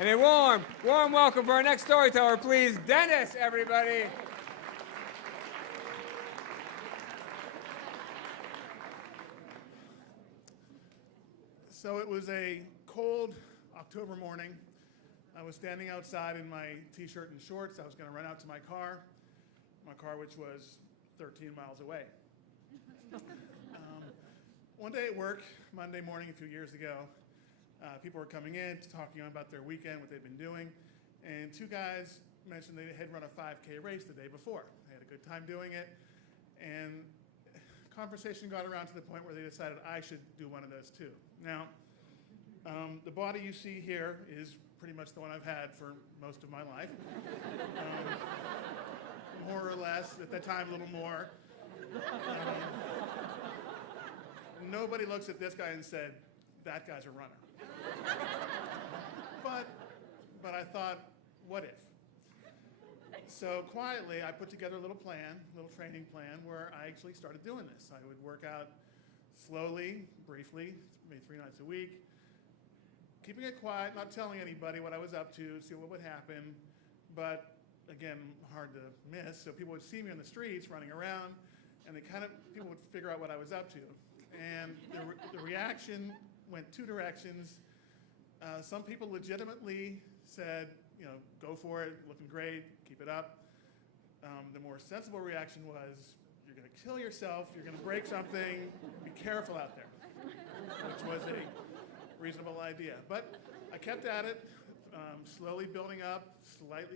And a warm welcome for our next storyteller, please, Dennis, everybody. So it was a cold October morning. I was standing outside in my t-shirt and shorts. I was going to run out to my car, which was 13 miles away. One day at work, Monday morning a few years ago, people were coming in, talking about their weekend, what they'd been doing, and two guys mentioned they had run a 5K race the day before. They had a good time doing it, and conversation got around to the point where they decided I should do one of those too. Now, the body you see here is pretty much the one I've had for most of my life. More or less, at that time a little more. Nobody looks at this guy and said, that guy's a runner. But I thought, what if? So quietly, I put together a little training plan, where I actually started doing this. I would work out slowly, briefly, maybe 3 nights a week, keeping it quiet, not telling anybody what I was up to, see what would happen, but again, hard to miss. So people would see me on the streets running around, and people would figure out what I was up to. And the reaction went 2 directions. Some people legitimately said, go for it, looking great, keep it up. The more sensible reaction was, you're going to kill yourself, you're going to break something, be careful out there, which was a reasonable idea. But I kept at it, slowly building up,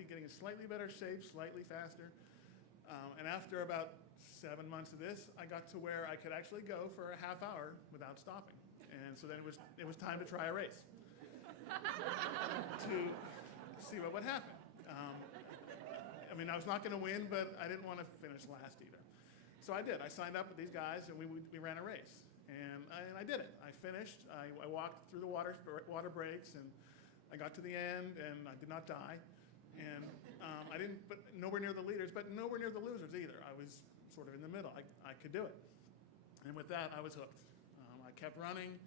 getting in slightly better shape, slightly faster. And after about 7 months of this, I got to where I could actually go for a half hour without stopping. And so then it was time to try a race to see what would happen. I was not going to win, but I didn't want to finish last either. So I did. I signed up with these guys, and we ran a race. And I did it. I finished. I walked through the water breaks, and I got to the end, and I did not die. And but nowhere near the leaders, but nowhere near the losers either. I was sort of in the middle. I could do it. And with that, I was hooked. I kept running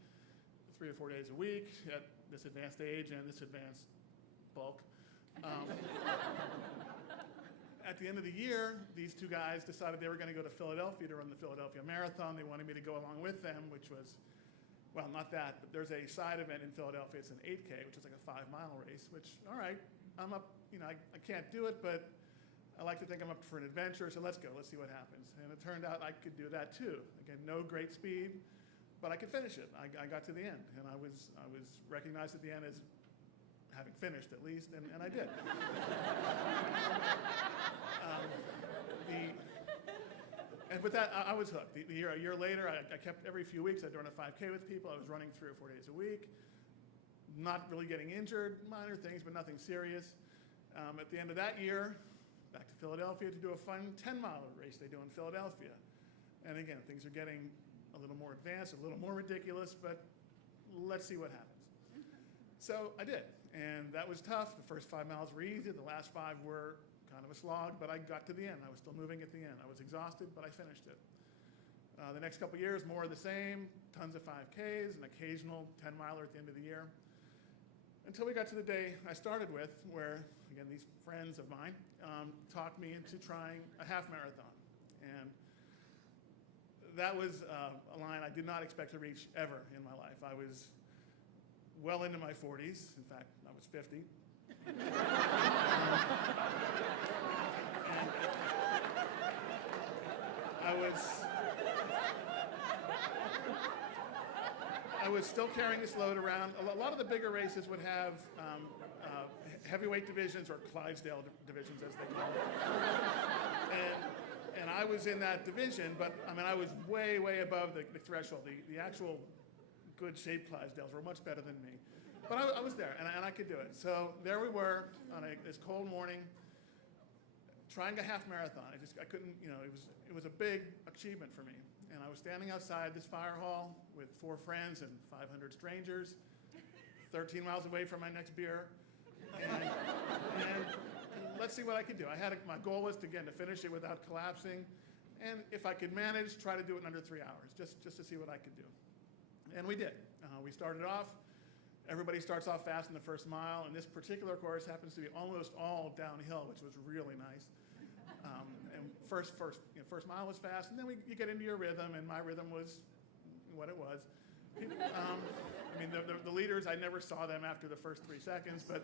3 or 4 days a week at this advanced age and this advanced bulk. At the end of the year, these 2 guys decided they were going to go to Philadelphia to run the Philadelphia Marathon. They wanted me to go along with them, which was, well, not that, but there's a side event in Philadelphia. It's an 8K, which is like a 5-mile race, which, all right, I'm up, I can't do it, but I like to think I'm up for an adventure, so let's go, let's see what happens. And it turned out I could do that too. Again, no great speed, but I could finish it. I got to the end, and I was recognized at the end as having finished at least, and I did. And with that, I was hooked. A year later, I kept every few weeks, I'd run a 5K with people. I was running 3 or 4 days a week, not really getting injured, minor things, but nothing serious. At the end of that year, back to Philadelphia to do a fun 10-mile race they do in Philadelphia. And again, things are getting a little more advanced, a little more ridiculous, but let's see what happens. So I did, and that was tough. The first 5 miles were easy. The last 5 were kind of a slog, but I got to the end. I was still moving at the end. I was exhausted, but I finished it. The next couple years, more of the same, tons of 5Ks, an occasional 10-miler at the end of the year, until we got to the day I started with, where, again, these friends of mine talked me into trying a half marathon. And that was a line I did not expect to reach ever in my life. I was well into my 40s. In fact, I was 50. I was still carrying this load around. A lot of the bigger races would have heavyweight divisions, or Clydesdale divisions, as they call it. And I was in that division, but I was way, way above the threshold. The actual good shaped Clydesdales were much better than me. But I was there, and I could do it. So there we were on this cold morning, trying a half marathon. I couldn't, it was a big achievement for me. And I was standing outside this fire hall with 4 friends and 500 strangers, 13 miles away from my next beer. And let's see what I could do. My goal was to finish it without collapsing. And if I could manage, try to do it in under 3 hours, just to see what I could do. And we did. We started off Everybody starts off fast in the first mile, and this particular course happens to be almost all downhill, which was really nice. And first mile was fast, and then you get into your rhythm, and my rhythm was what it was. I mean, the leaders, I never saw them after the first 3 seconds, but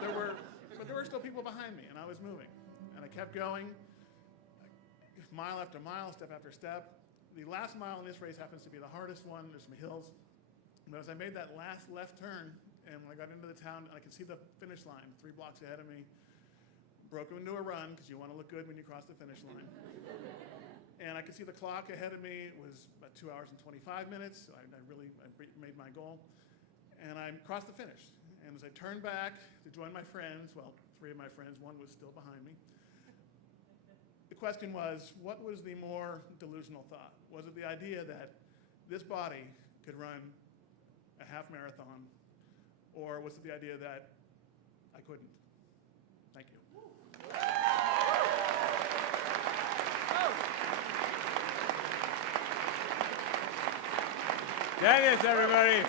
there were still people behind me, and I was moving. And I kept going, mile after mile, step after step. The last mile in this race happens to be the hardest one. There's some hills. But as I made that last left turn, and when I got into the town, I could see the finish line 3 blocks ahead of me. Broke into a run, because you want to look good when you cross the finish line. And I could see the clock ahead of me. It was about 2 hours and 25 minutes. So I made my goal. And I crossed the finish. And as I turned back to join my friends, well, 3 of my friends, one was still behind me. The question was, what was the more delusional thought? Was it the idea that this body could run a half marathon, or was it the idea that I couldn't? Thank you. Dennis, everybody.